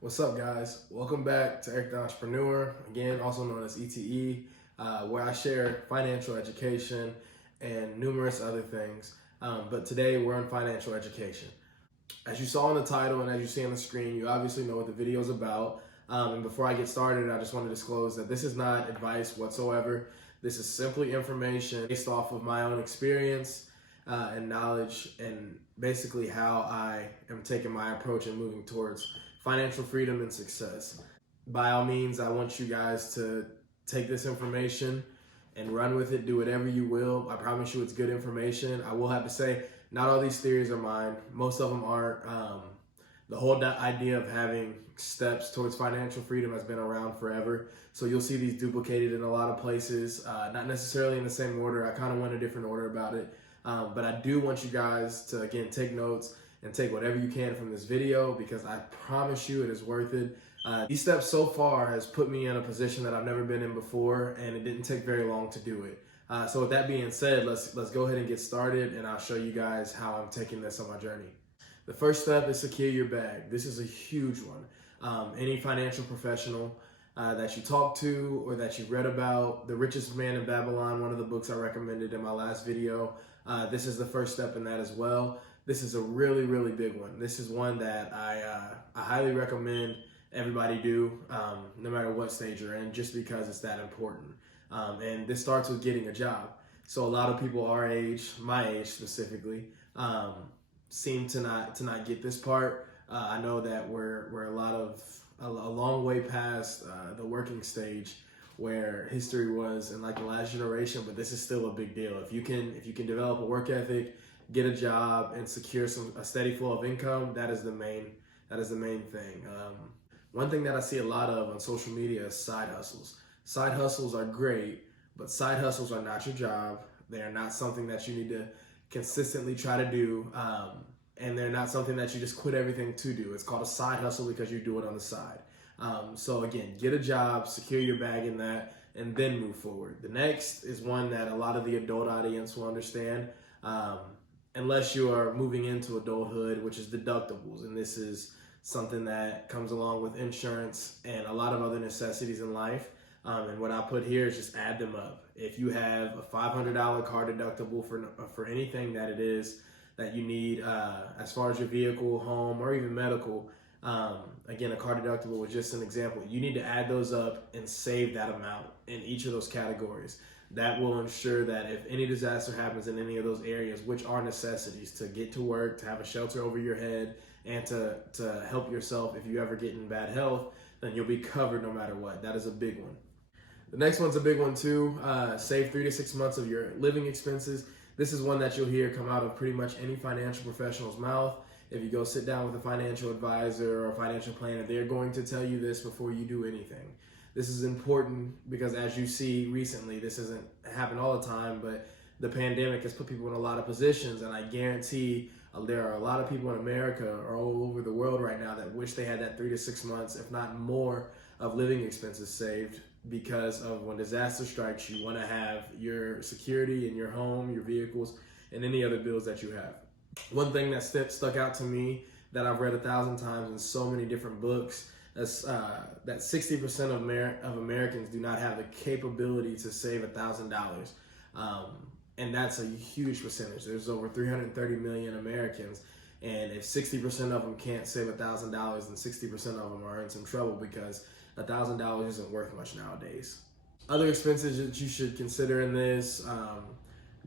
What's up, guys? Welcome back to Eric the Entrepreneur, again, also known as ETE, where I share financial education and numerous other things. But today we're on financial education. As you saw in the title and as you see on the screen, you obviously know what the video is about. And before I get started, I just want to disclose that this is not advice whatsoever. This is simply information based off of my own experience and knowledge, and basically how I am taking my approach and moving towards financial freedom and success. By all means, I want you guys to take this information and run with it, do whatever you will. I promise you it's good information. I will have to say, not all these theories are mine. Most of them aren't. The whole idea of having steps towards financial freedom has been around forever. So you'll see these duplicated in a lot of places, not necessarily in the same order. I kind of went a different order about it. But I do want you guys to, again, take notes and take whatever you can from this video, because I promise you it is worth it. These steps so far has put me in a position that I've never been in before, and it didn't take very long to do it. So with that being said, let's go ahead and get started, and I'll show you guys how I'm taking this on my journey. The first step is secure your bag. This is a huge one. Any financial professional that you talk to or that you've read about, The Richest Man in Babylon, one of the books I recommended in my last video, this is the first step in that as well. This is a really, really big one. This is one that I highly recommend everybody do, no matter what stage you're in, just because it's that important. And this starts with getting a job. So a lot of people our age, my age specifically, seem to not get this part. I know that we're a long way past the working stage where history was in like the last generation, but this is still a big deal. If you can develop a work ethic, get a job, and secure a steady flow of income, that is the main thing. One thing that I see a lot of on social media is side hustles. Side hustles are great, but side hustles are not your job. They are not something that you need to consistently try to do, and they're not something that you just quit everything to do. It's called a side hustle because you do it on the side. So again, get a job, secure your bag in that, and then move forward. The next is one that a lot of the adult audience will understand, unless you are moving into adulthood, which is deductibles. And this is something that comes along with insurance and a lot of other necessities in life. And what I put here is just add them up. If you have a $500 car deductible for anything that it is that you need, as far as your vehicle, home, or even medical, again, a car deductible was just an example. You need to add those up and save that amount in each of those categories. That will ensure that if any disaster happens in any of those areas, which are necessities to get to work, to have a shelter over your head, and to help yourself if you ever get in bad health, then you'll be covered no matter what. That is a big one. The next one's a big one too. Save 3 to 6 months of your living expenses. This is one that you'll hear come out of pretty much any financial professional's mouth. If you go sit down with a financial advisor or a financial planner, they're going to tell you this before you do anything. This is important because, as you see recently, this doesn't happen all the time, but the pandemic has put people in a lot of positions, and I guarantee there are a lot of people in America or all over the world right now that wish they had that 3 to 6 months, if not more, of living expenses saved, because of when disaster strikes, you want to have your security in your home, your vehicles, and any other bills that you have. One thing that stuck out to me that I've read 1,000 times in so many different books is that 60% of Americans do not have the capability to save $1,000. And that's a huge percentage. There's over 330 million Americans. And if 60% of them can't save $1,000, then 60% of them are in some trouble, because $1,000 isn't worth much nowadays. Other expenses that you should consider in this,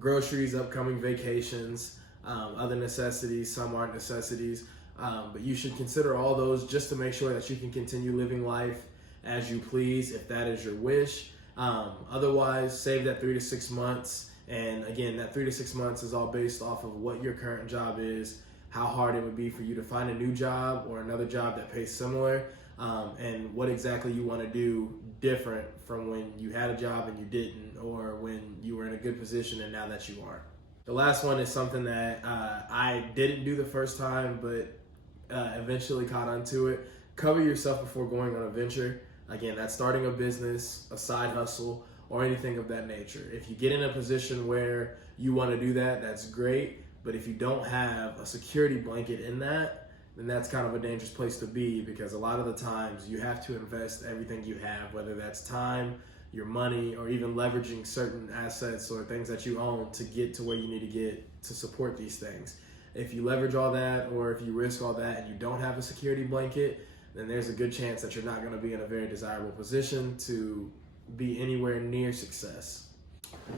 groceries, upcoming vacations, other necessities. Some aren't necessities, but you should consider all those just to make sure that you can continue living life as you please, if that is your wish. Otherwise, save that 3 to 6 months. And again, that 3 to 6 months is all based off of what your current job is, how hard it would be for you to find a new job or another job that pays similar, and what exactly you want to do different from when you had a job and you didn't, or when you were in a good position and now that you are. The last one is something that I didn't do the first time, but eventually caught onto it. Cover yourself before going on a venture. Again, that's starting a business, a side hustle, or anything of that nature. If you get in a position where you want to do that, that's great. But if you don't have a security blanket in that, then that's kind of a dangerous place to be, because a lot of the times you have to invest everything you have, whether that's time, your money, or even leveraging certain assets or things that you own to get to where you need to get to support these things. If you leverage all that, or if you risk all that and you don't have a security blanket, then there's a good chance that you're not going to be in a very desirable position to be anywhere near success.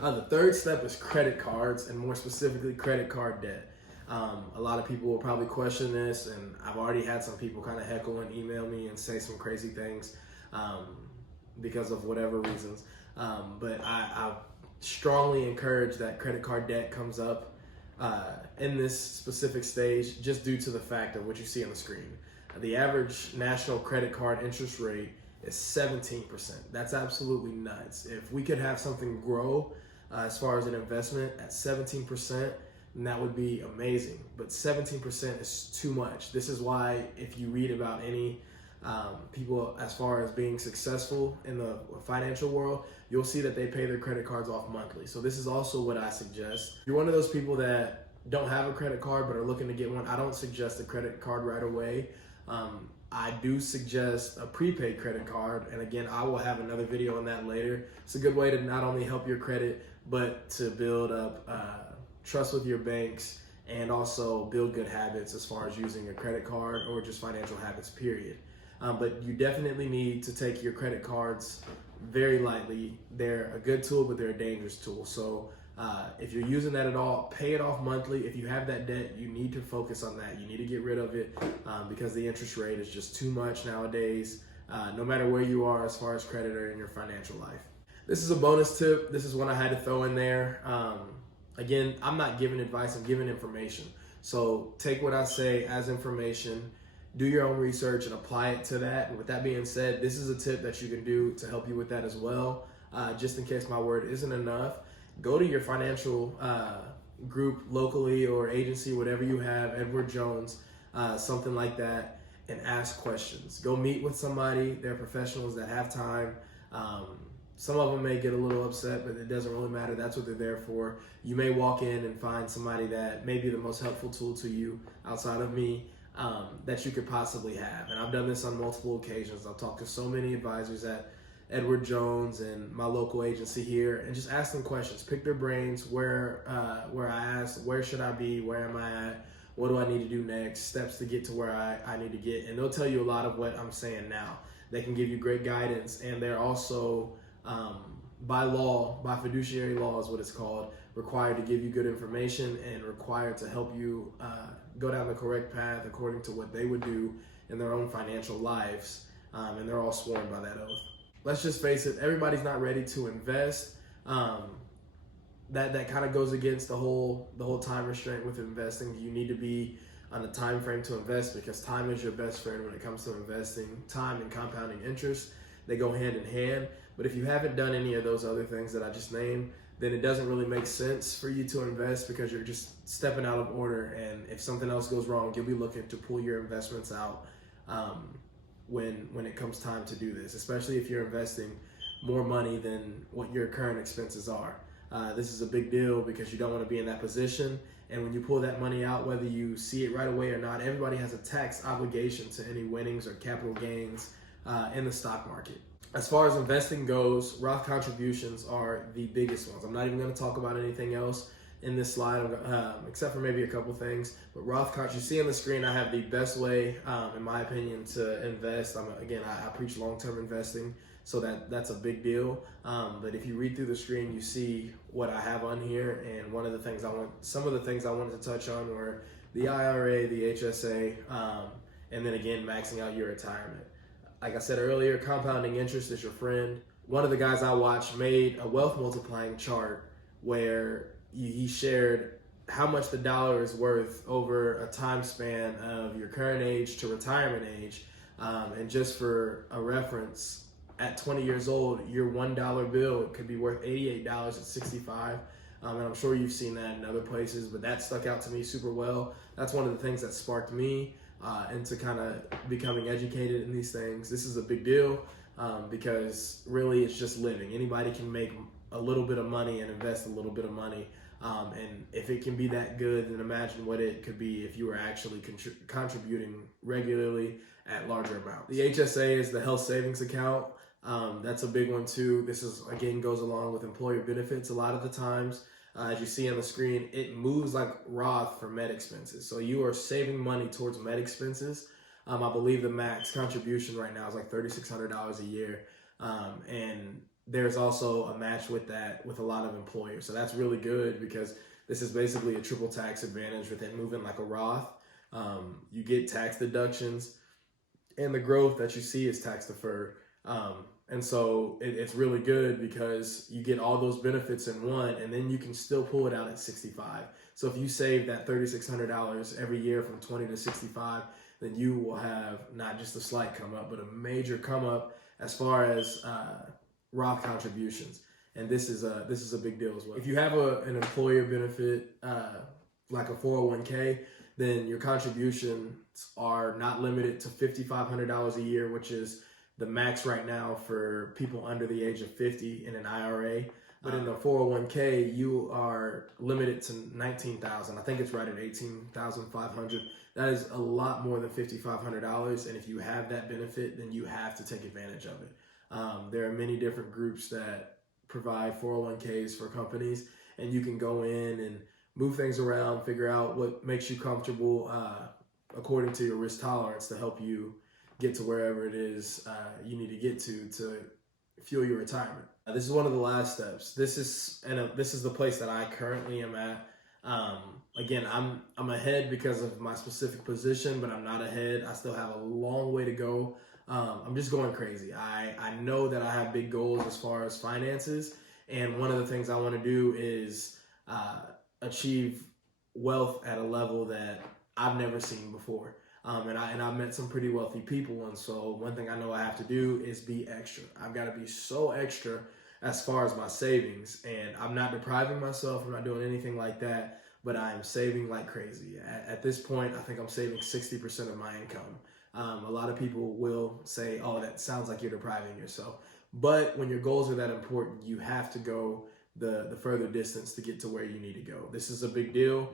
The third step is credit cards, and more specifically credit card debt. A lot of people will probably question this, and I've already had some people kind of heckle and email me and say some crazy things because of whatever reasons. But I strongly encourage that credit card debt comes up in this specific stage, just due to the fact of what you see on the screen. The average national credit card interest rate is 17%. That's absolutely nuts. If we could have something grow as far as an investment at 17%, then that would be amazing. But 17% is too much. This is why if you read about any people as far as being successful in the financial world, you'll see that they pay their credit cards off monthly. So this is also what I suggest. If you're one of those people that don't have a credit card but are looking to get one, I don't suggest a credit card right away. I do suggest a prepaid credit card, and again, I will have another video on that later. It's a good way to not only help your credit, but to build up trust with your banks, and also build good habits as far as using a credit card or just financial habits, period. But you definitely need to take your credit cards very lightly. They're a good tool, but they're a dangerous tool. So if you're using that at all, pay it off monthly. If you have that debt, you need to focus on that. You need to get rid of it because the interest rate is just too much nowadays, no matter where you are as far as credit or in your financial life. This is a bonus tip. This is one I had to throw in there. Again, I'm not giving advice, I'm giving information. So take what I say as information, do your own research and apply it to that. And with that being said, this is a tip that you can do to help you with that as well. Just in case my word isn't enough, go to your financial group locally or agency, whatever you have, Edward Jones, something like that, and ask questions. Go meet with somebody. They're professionals that have time. Some of them may get a little upset, but it doesn't really matter. That's what they're there for. You may walk in and find somebody that may be the most helpful tool to you outside of me that you could possibly have. And I've done this on multiple occasions. I've talked to so many advisors at Edward Jones and my local agency here, and just ask them questions. Pick their brains where I ask, where should I be? Where am I at? What do I need to do next? Steps to get to where I need to get. And they'll tell you a lot of what I'm saying now. They can give you great guidance, and they're also by law, by fiduciary law is what it's called, required to give you good information and required to help you go down the correct path according to what they would do in their own financial lives, and they're all sworn by that oath. Let's just face it, everybody's not ready to invest. That kind of goes against the whole time restraint with investing. You need to be on a time frame to invest, because time is your best friend when it comes to investing. Time and compounding interest, they go hand in hand. But if you haven't done any of those other things that I just named, then it doesn't really make sense for you to invest, because you're just stepping out of order. And if something else goes wrong, you'll be looking to pull your investments out when it comes time to do this, especially if you're investing more money than what your current expenses are. This is a big deal, because you don't want to be in that position. And when you pull that money out, whether you see it right away or not, everybody has a tax obligation to any winnings or capital gains in the stock market. As far as investing goes, Roth contributions are the biggest ones. I'm not even going to talk about anything else in this slide, except for maybe a couple things. But Roth contributions, you see on the screen, I have the best way, in my opinion, to invest. I preach long-term investing, so that's a big deal. But if you read through the screen, you see what I have on here. And some of the things I wanted to touch on were the IRA, the HSA, and then again, maxing out your retirement. Like I said earlier, compounding interest is your friend. One of the guys I watched made a wealth multiplying chart where he shared how much the dollar is worth over a time span of your current age to retirement age. And just for a reference, at 20 years old, your $1 bill could be worth $88 at 65. And I'm sure you've seen that in other places, but that stuck out to me super well. That's one of the things that sparked me into kind of becoming educated in these things. This is a big deal because really it's just living. Anybody can make a little bit of money and invest a little bit of money. And if it can be that good, then imagine what it could be if you were actually contributing regularly at larger amounts. The HSA is the health savings account. That's a big one too. This is, again, goes along with employer benefits. A lot of the times, as you see on the screen, it moves like Roth for med expenses. So you are saving money towards med expenses. I believe the max contribution right now is like $3,600 a year. And there's also a match with that with a lot of employers. So that's really good because this is basically a triple tax advantage with it moving like a Roth. You get tax deductions, and the growth that you see is tax deferred. And so it's really good because you get all those benefits in one, and then you can still pull it out at 65. So if you save that $3,600 every year from 20 to 65, then you will have not just a slight come up, but a major come up as far as Roth contributions. And this is a big deal as well. If you have an employer benefit, like a 401k, then your contributions are not limited to $5,500 a year, which is the max right now for people under the age of 50 in an IRA. But in the 401k, you are limited to $19,000. I think it's right at $18,500. That is a lot more than $5,500. And if you have that benefit, then you have to take advantage of it. There are many different groups that provide 401ks for companies, and you can go in and move things around, figure out what makes you comfortable according to your risk tolerance to help you get to wherever it is you need to get to fuel your retirement. This is one of the last steps. This is the place that I currently am at. Again, I'm ahead because of my specific position, but I'm not ahead. I still have a long way to go. I'm just going crazy. I know that I have big goals as far as finances, and one of the things I want to do is achieve wealth at a level that I've never seen before. And I've met some pretty wealthy people, and so one thing I know I have to do is be extra. I've got to be so extra as far as my savings, and I'm not depriving myself. I'm not doing anything like that, but I'm saving like crazy. At this point, I think I'm saving 60% of my income. A lot of people will say, oh, that sounds like you're depriving yourself. But when your goals are that important, you have to go the further distance to get to where you need to go. This is a big deal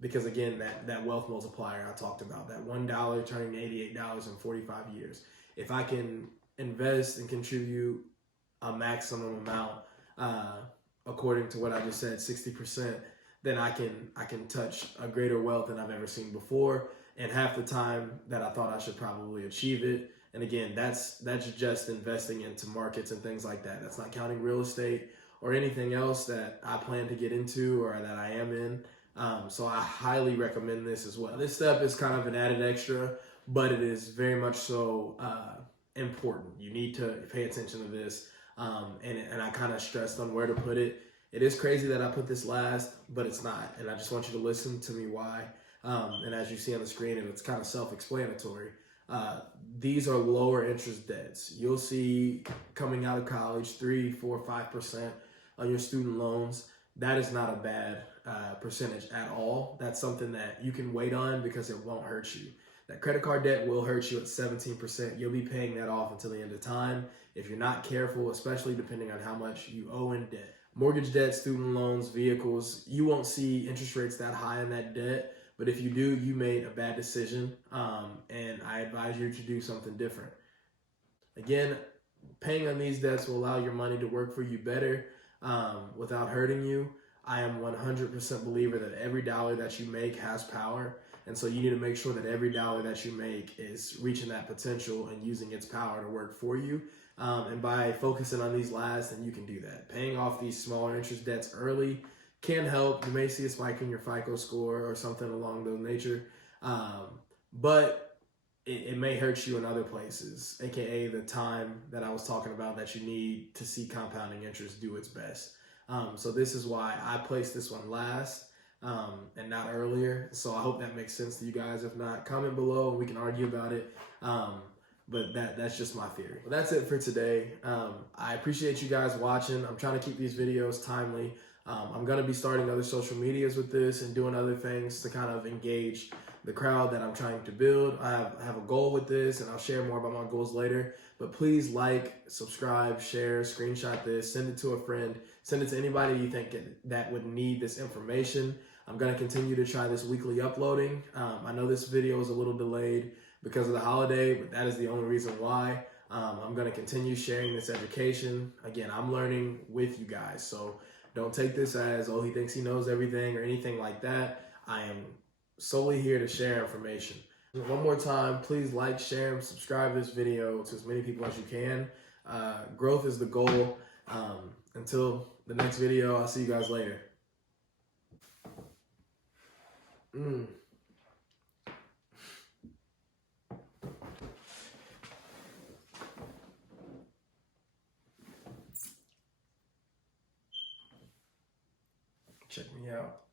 because, again, that wealth multiplier I talked about, that $1 turning $88 in 45 years. If I can invest and contribute a maximum amount, according to what I just said, 60%, then I can touch a greater wealth than I've ever seen before. And half the time that I thought I should probably achieve it. And again, that's just investing into markets and things like that. That's not counting real estate or anything else that I plan to get into or that I am in. So I highly recommend this as well. This step is kind of an added extra, but it is very much so important. You need to pay attention to this. And I kind of stressed on where to put it. It is crazy that I put this last, but it's not. And I just want you to listen to me why. And as you see on the screen, and it's kind of self-explanatory, these are lower interest debts. You'll see coming out of college 3, 4, 5% on your student loans. That is not a bad percentage at all. That's something that you can wait on because it won't hurt you. That credit card debt will hurt you at 17%. You'll be paying that off until the end of time if you're not careful, especially depending on how much you owe in debt. Mortgage debt, student loans, vehicles, you won't see interest rates that high in that debt. But if you do, you made a bad decision, and I advise you to do something different. Again, paying on these debts will allow your money to work for you better without hurting you. I am 100% believer that every dollar that you make has power, and so you need to make sure that every dollar that you make is reaching that potential and using its power to work for you. And by focusing on these last, then you can do that. Paying off these smaller interest debts early can help. You may see a spike in your FICO score or something along those nature, but it may hurt you in other places, aka the time that I was talking about that you need to see compounding interest do its best. So this is why I placed this one last and not earlier. So I hope that makes sense to you guys. If not, comment below and we can argue about it. But that's just my theory. Well, that's it for today. I appreciate you guys watching. I'm trying to keep these videos timely. I'm going to be starting other social medias with this and doing other things to kind of engage the crowd that I'm trying to build. I have a goal with this, and I'll share more about my goals later. But please like, subscribe, share, screenshot this, send it to a friend, send it to anybody you think that would need this information. I'm going to continue to try this weekly uploading. I know this video is a little delayed because of the holiday, but that is the only reason why. I'm going to continue sharing this education. Again, I'm learning with you guys, so don't take this as, oh, he thinks he knows everything or anything like that. I am solely here to share information. One more time, please like, share, and subscribe this video to as many people as you can. Growth is the goal. Until the next video, I'll see you guys later. Check me out.